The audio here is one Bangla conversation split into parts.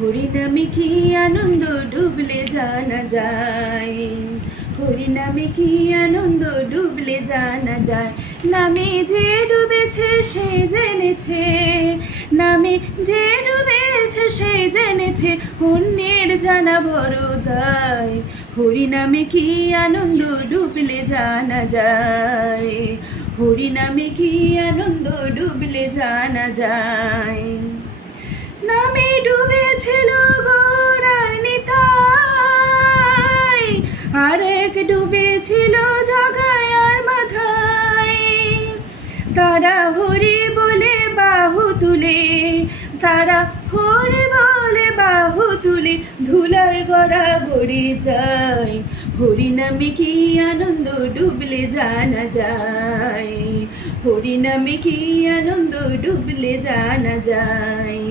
হরি নামে কি আনন্দ ডুবলে জানা যায়, হরি নামে কি আনন্দ ডুবলে জানা যায়। নামে যে ডুবেছে সে জেনেছে, নামে যে ডুবেছে সে জেনেছে, অন্যের জানা বড় দায়। হরি নামে কি আনন্দ ডুবলে জানা যায়, হরি নামে কি আনন্দ ডুবলে জানা যায়। নামে ডুবেছিল গৌরার নিতাই, আরেক ডুবেছিল জগায় আর মাথায়। তারা হরি বলে বাহু তুলে, তারা হরি বলে বাহু তুলে ধুলায় গড়া গড়ি যায়। হরি নামে কি আনন্দ ডুবলে জানা যায়, হরি নামে কি আনন্দ ডুবলে জানা যায়।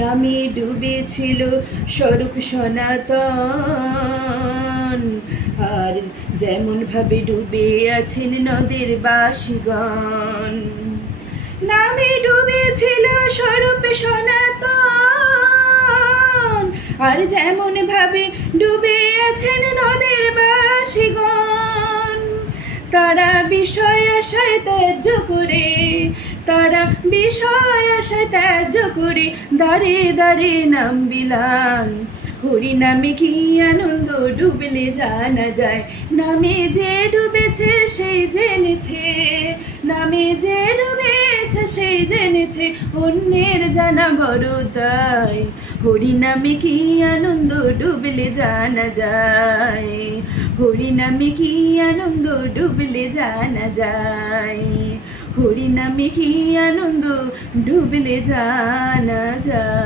নামে ডুবেছিল স্বরূপ সনাতন, আর যেমন ভাবে ডুবে আছেন নদের বাসীগণ। নামে ডুবেছিল স্বরূপ সনাতন, আর যেমন ভাবে ডুবে আছেন নদের বাসীগণ। তারা বিষয় আশায় ত্যায্য করে, তারা বিষয় আশায় ত্যায্য করে দাঁড়ে দাঁড়ে নাম বিলান। হরি নামে কি আনন্দ ডুবলে জানা যায়। নামে যে ডুবেছে সেই জেনেছে, নামে যে ডুবেছে সেই জেনেছে, অন্যের জানা বড় দায়। হরি নামে কি আনন্দ ডুবলে জানা যায়, হরি নামে কি আনন্দ ডুবলে জানা যায়, হরি নামে কি আনন্দ ডুবলে জানা যায়।